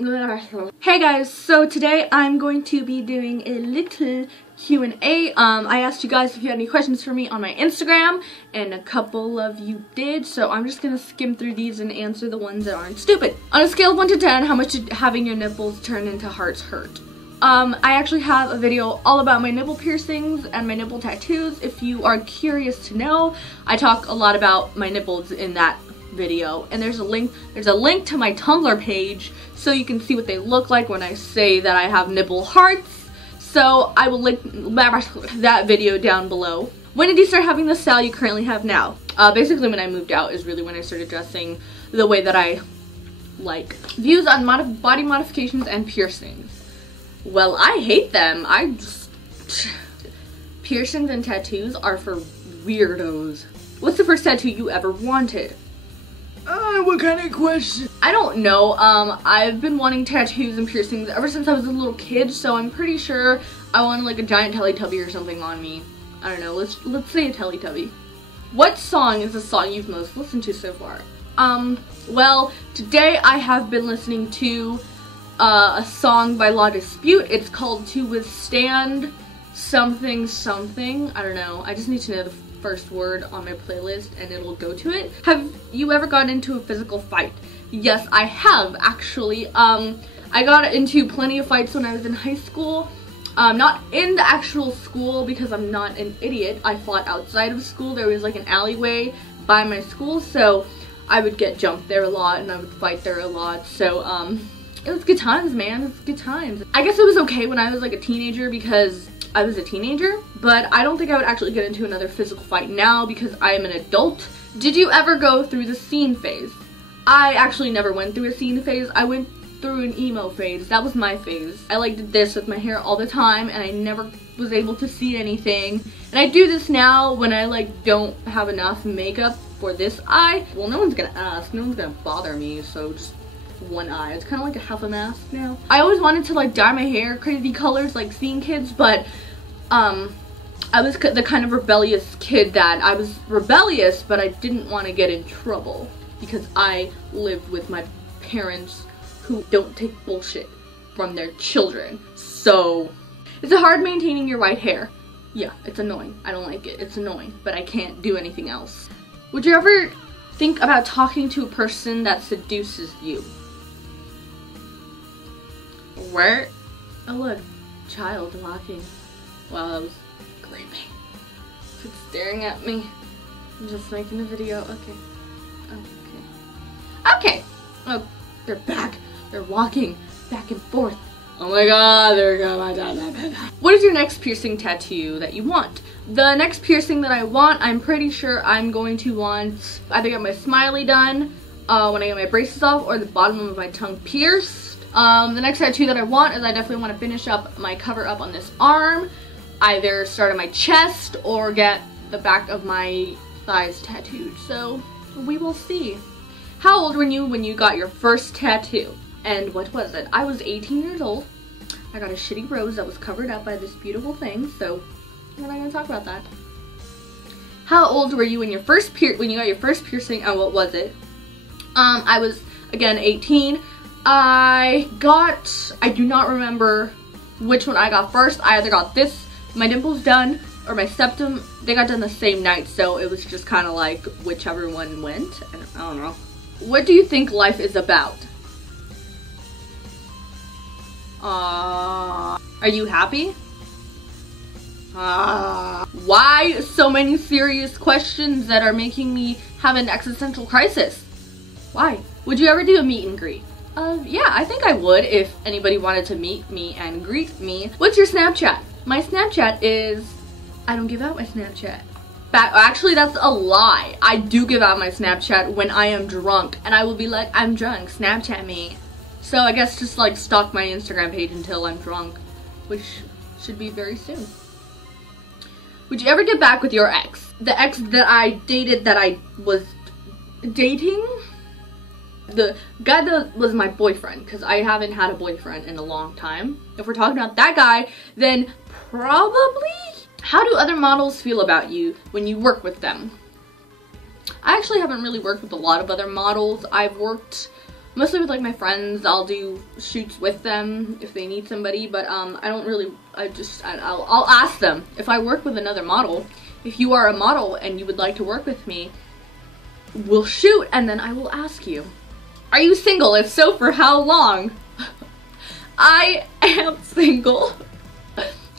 Hey guys, so today I'm going to be doing a little Q&A. I asked you guys if you had any questions for me on my Instagram, and a couple of you did, so I'm just gonna skim through these and answer the ones that aren't stupid. On a scale of 1 to 10, how much did having your nipples turn into hearts hurt? I actually have a video all about my nipple piercings and my nipple tattoos. If you are curious to know, I talk a lot about my nipples in that video, and there's a link to my Tumblr page so you can see what they look like when I say that I have nipple hearts. So I will link that video down below. When did you start having the style you currently have now? Basically when I moved out is really when I started dressing the way that I like. Views on body modifications and piercings. Well, I hate them. Piercings and tattoos are for weirdos. What's the first tattoo you ever wanted? What kind of question? I don't know. I've been wanting tattoos and piercings ever since I was a little kid, so I'm pretty sure I wanted like a giant Teletubby or something on me. I don't know. Let's say a Teletubby. What song is the song you've most listened to so far? Well, today I have been listening to a song by La Dispute. It's called To Withstand something something. I don't know. I just need to know the first word on my playlist and it'll go to it. Have you ever gotten into a physical fight? Yes, I have actually. I got into plenty of fights when I was in high school. Not in the actual school because I'm not an idiot. I fought outside of school. There was like an alleyway by my school, so I would get jumped there a lot and I would fight there a lot. So it was good times, man. It was good times. I guess it was okay when I was like a teenager because I was a teenager, but I don't think I would actually get into another physical fight now because I am an adult. Did you ever go through the scene phase? I actually never went through a scene phase. I went through an emo phase. That was my phase. I like did this with my hair all the time and I never was able to see anything. And I do this now when I like don't have enough makeup for this eye. Well, no one's gonna ask. No one's gonna bother me, so just one eye. It's kind of like a half a mask now. I always wanted to like dye my hair crazy colors like Scene Kids, but I was the kind of rebellious kid that I was rebellious, but I didn't want to get in trouble because I lived with my parents who don't take bullshit from their children. So, is it hard maintaining your white hair? Yeah, it's annoying. I don't like it. It's annoying, but I can't do anything else. Would you ever think about talking to a person that seduces you? Where? Oh look, child walking. Wow, that was creepy. It's staring at me. I'm just making a video. Okay. Okay. Oh, they're back. They're walking back and forth. Oh my god, they're going. What is your next piercing tattoo that you want? The next piercing that I want, I'm pretty sure I'm going to want either get my smiley done when I get my braces off, or the bottom of my tongue pierced. The next tattoo that I want is I definitely want to finish up my cover up on this arm. Either start on my chest or get the back of my thighs tattooed. So we will see. How old were you when you got your first tattoo? And what was it? I was 18 years old. I got a shitty rose that was covered up by this beautiful thing, so we're not gonna talk about that. How old were you when you got your first piercing, and what was it? I was again 18. I do not remember which one I got first. I either got my dimples done or my septum. They got done the same night, so it was just kind of like whichever one went. I don't know. What do you think life is about? Are you happy? Why so many serious questions that are making me have an existential crisis? Why? Would you ever do a meet and greet? Yeah, I think I would if anybody wanted to meet me and greet me. What's your Snapchat? My Snapchat is... I don't give out my Snapchat. Actually, that's a lie. I do give out my Snapchat when I am drunk, and I will be like, I'm drunk, Snapchat me. So I guess just like stalk my Instagram page until I'm drunk, which should be very soon. Would you ever get back with your ex? The ex that I dated, that I was dating? The guy that was my boyfriend, because I haven't had a boyfriend in a long time. If we're talking about that guy, then probably. How do other models feel about you when you work with them? I actually haven't really worked with a lot of other models. I've worked Mostly with like my friends. I'll do shoots with them if they need somebody, but I don't really, I'll ask them. If I work with another model, if you are a model and you would like to work with me, we'll shoot and then I will ask you, are you single? If so, for how long? I am single.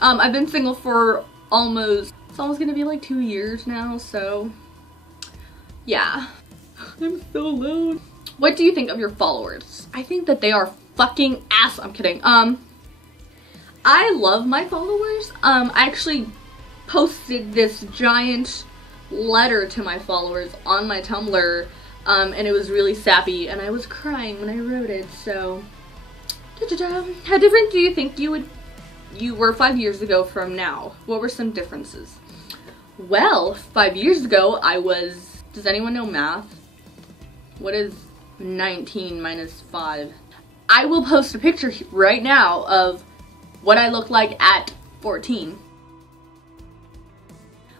I've been single for it's almost gonna be like 2 years now, so yeah. I'm so alone. What do you think of your followers? I think that they are fucking ass. I'm kidding. I love my followers. I actually posted this giant letter to my followers on my Tumblr, and it was really sappy, and I was crying when I wrote it, so how different do you think you were 5 years ago from now? What were some differences? Well, 5 years ago I was, does anyone know math? What is 19 minus 5? I will post a picture right now of what I looked like at 14.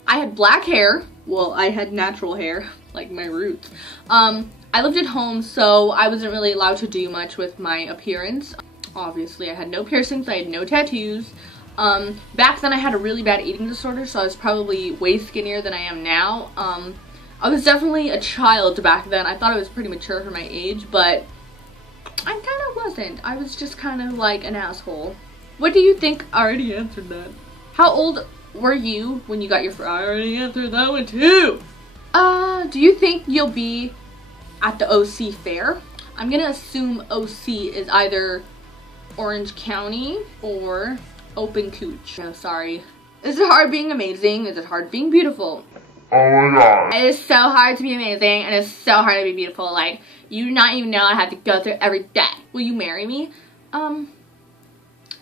I had black hair. Well, I had natural hair, like my roots. I lived at home, so I wasn't really allowed to do much with my appearance. Obviously, I had no piercings, I had no tattoos. Back then I had a really bad eating disorder, so I was probably way skinnier than I am now. I was definitely a child back then. I thought I was pretty mature for my age, but I kind of wasn't. I was just kind of like an asshole. What do you think? I already answered that. How old were you when you got your I already answered that one too. Do you think you'll be at the OC fair? I'm gonna assume OC is either Orange County or Open Cooch. No, sorry. Is it hard being amazing? Is it hard being beautiful? Oh my god. It is so hard to be amazing, and it's so hard to be beautiful. Like, you do not even know I have to go through every day. Will you marry me? I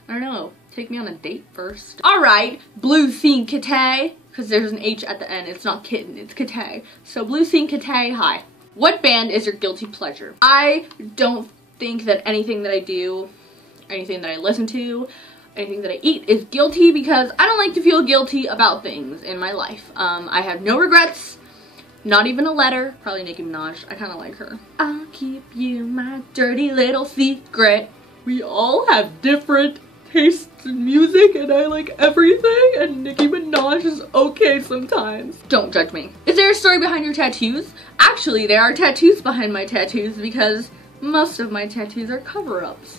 don't know. Take me on a date first. Alright, Blue Scene Kitay, because there's an H at the end. It's not kitten, it's Kitay. So Blue Scene Kitay, hi. What band is your guilty pleasure? I don't think that anything that I do, anything that I listen to, anything that I eat is guilty, because I don't like to feel guilty about things in my life. I have no regrets, not even a letter. Probably Nicki Minaj, I kind of like her. I'll keep you my dirty little secret. We all have different tastes in music, and I like everything, and Nicki Minaj is okay sometimes. Don't judge me. Is there a story behind your tattoos? Actually, there are tattoos behind my tattoos, because most of my tattoos are cover-ups.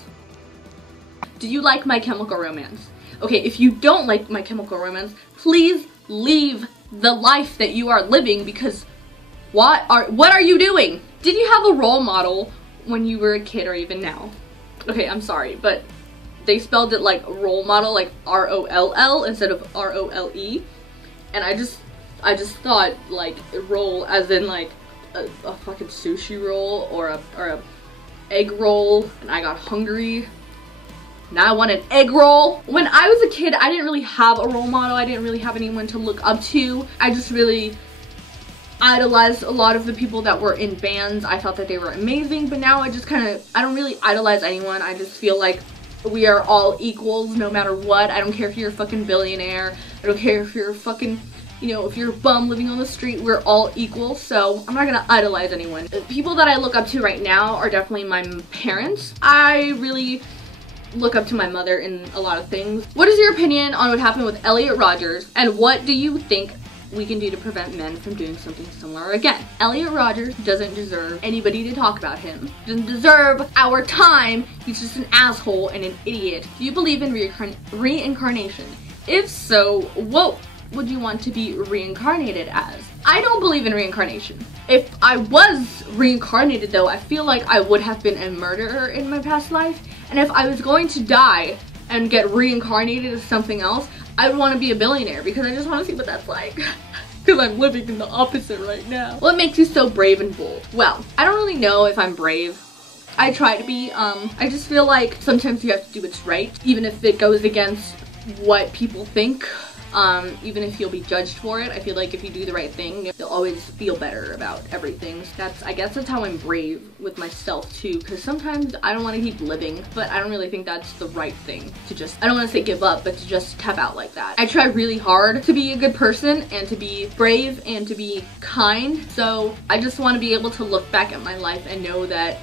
Do you like My Chemical Romance? Okay, if you don't like My Chemical Romance, please leave the life that you are living, because what are you doing? Did you have a role model when you were a kid or even now? Okay, I'm sorry, but they spelled it like role model, like R-O-L-L instead of R-O-L-E, and I just thought like roll as in like a fucking sushi roll or a egg roll, and I got hungry. Now I want an egg roll. When I was a kid, I didn't really have a role model. I didn't really have anyone to look up to. I just really idolized a lot of the people that were in bands. I thought that they were amazing, but now I don't really idolize anyone. I just feel like we are all equals no matter what. I don't care if you're a fucking billionaire. I don't care if you're a fucking, you know, if you're a bum living on the street. We're all equal, so I'm not gonna idolize anyone. The people that I look up to right now are definitely my parents. I really look up to my mother in a lot of things. What is your opinion on what happened with Elliot Rodgers, and what do you think we can do to prevent men from doing something similar again? Elliot Rodgers doesn't deserve anybody to talk about him. Doesn't deserve our time. He's just an asshole and an idiot. Do you believe in reincarnation? If so, what would you want to be reincarnated as? I don't believe in reincarnation. If I was reincarnated though, I feel like I would have been a murderer in my past life, and if I was going to die and get reincarnated as something else, I would want to be a billionaire, because I just want to see what that's like. Because I'm living in the opposite right now. What makes you so brave and bold? Well, I don't really know if I'm brave. I try to be. I just feel like sometimes you have to do what's right, even if it goes against what people think. Even if you'll be judged for it. I feel like if you do the right thing, you'll always feel better about everything. I guess that's how I'm brave with myself too, because sometimes I don't want to keep living, but I don't really think that's the right thing to just, I don't want to say give up, but to just tap out like that. I try really hard to be a good person and to be brave and to be kind, so I just want to be able to look back at my life and know that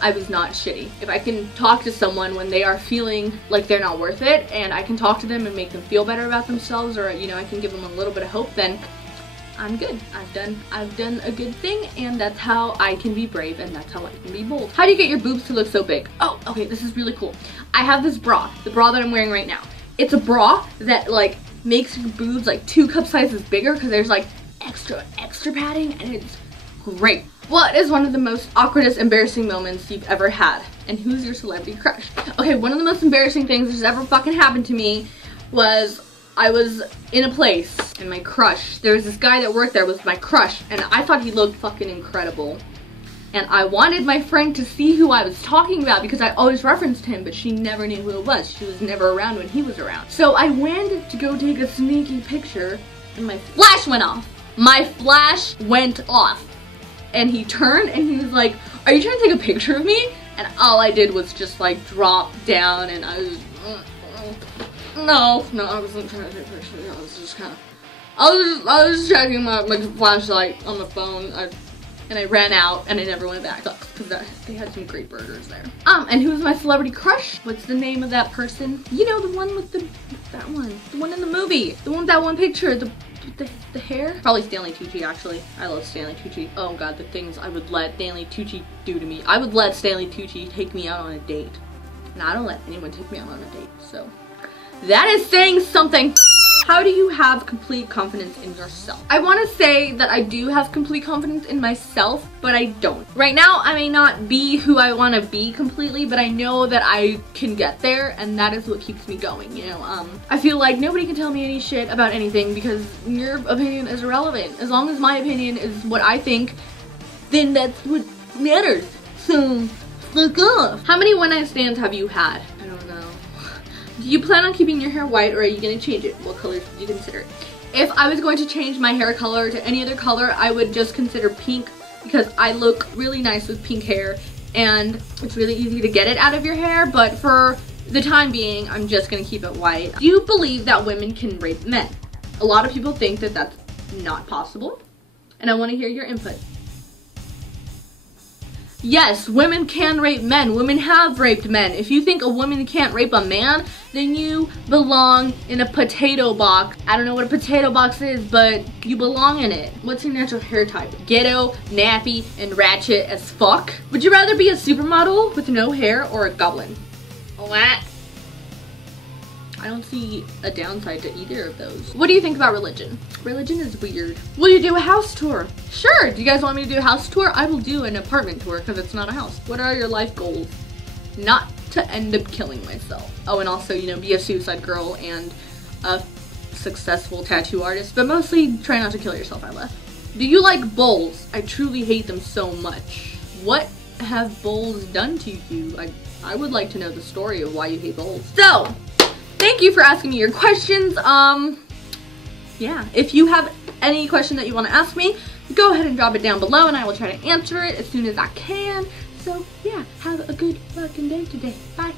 I was not shitty. If I can talk to someone when they are feeling like they're not worth it, and I can talk to them and make them feel better about themselves, or you know, I can give them a little bit of hope, then I'm good. I've done a good thing, and that's how I can be brave, and that's how I can be bold. How do you get your boobs to look so big? Oh, okay, this is really cool. I have this bra, the bra that I'm wearing right now. It's a bra that like makes your boobs like 2 cup sizes bigger because there's like extra padding, and it's great. What is one of the most awkwardest, embarrassing moments you've ever had? And who's your celebrity crush? Okay, one of the most embarrassing things that's ever fucking happened to me was I was in a place and my crush, there was this guy that worked there was my crush, and I thought he looked fucking incredible. And I wanted my friend to see who I was talking about because I always referenced him, but she never knew who it was. She was never around when he was around. So I went to go take a sneaky picture and my flash went off. My flash went off. And he turned and he was like, "Are you trying to take a picture of me?" And all I did was just like drop down, and I was, no, I wasn't trying to take a picture. I was just kind of, I was checking my flashlight on the phone, and I ran out and I never went back because they had some great burgers there. And who's my celebrity crush? What's the name of that person? You know, the one with the one in the movie, the one with that one picture, the hair? Probably Stanley Tucci, actually. I love Stanley Tucci. Oh god, the things I would let Stanley Tucci do to me. I would let Stanley Tucci take me out on a date. And I don't let anyone take me out on a date, so that is saying something. How do you have complete confidence in yourself? I want to say that I do have complete confidence in myself, but I don't. Right now, I may not be who I want to be completely, but I know that I can get there, and that is what keeps me going, you know? I feel like nobody can tell me any shit about anything because your opinion is irrelevant. As long as my opinion is what I think, then that's what matters. So, fuck off. How many one-night stands have you had? I don't know. Do you plan on keeping your hair white, or are you going to change it? What colors would you consider? If I was going to change my hair color to any other color, I would just consider pink because I look really nice with pink hair and it's really easy to get it out of your hair, but for the time being, I'm just going to keep it white. Do you believe that women can rape men? A lot of people think that that's not possible, and I want to hear your input. Yes, women can rape men. Women have raped men. If you think a woman can't rape a man, then you belong in a potato box. I don't know what a potato box is, but you belong in it. What's your natural hair type? Ghetto, nappy, and ratchet as fuck? Would you rather be a supermodel with no hair or a goblin? What? I don't see a downside to either of those. What do you think about religion? Religion is weird. Will you do a house tour? Sure. Do you guys want me to do a house tour? I will do an apartment tour because it's not a house. What are your life goals? Not to end up killing myself. Oh, and also, you know, be a suicide girl and a successful tattoo artist, but mostly try not to kill yourself, I left. Do you like bowls? I truly hate them so much. What have bowls done to you? I would like to know the story of why you hate bowls. So, thank you for asking me your questions. Yeah, if you have any question that you want to ask me, go ahead and drop it down below and I will try to answer it as soon as I can. So yeah, have a good fucking day today. Bye.